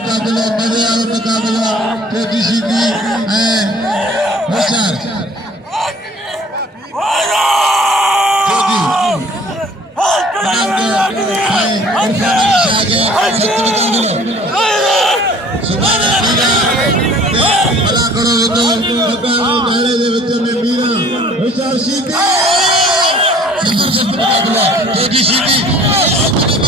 मुकाबला मजे वाला मुकाबला छोटी सीधी होशियार भला करो तो गाड़े दे विच में मीरा होशियार सीधी जबरदस्त मुकाबला छोटी सीधी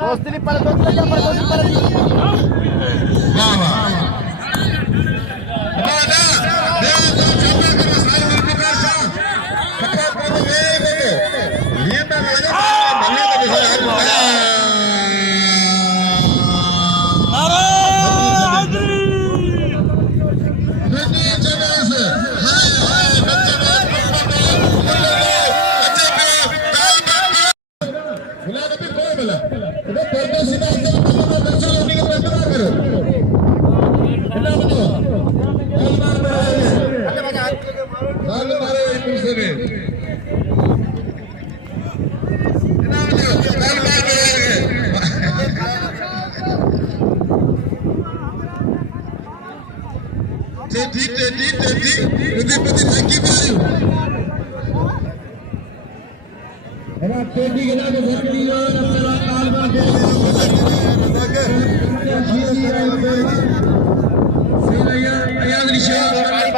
दोस्ती पर वाह वाह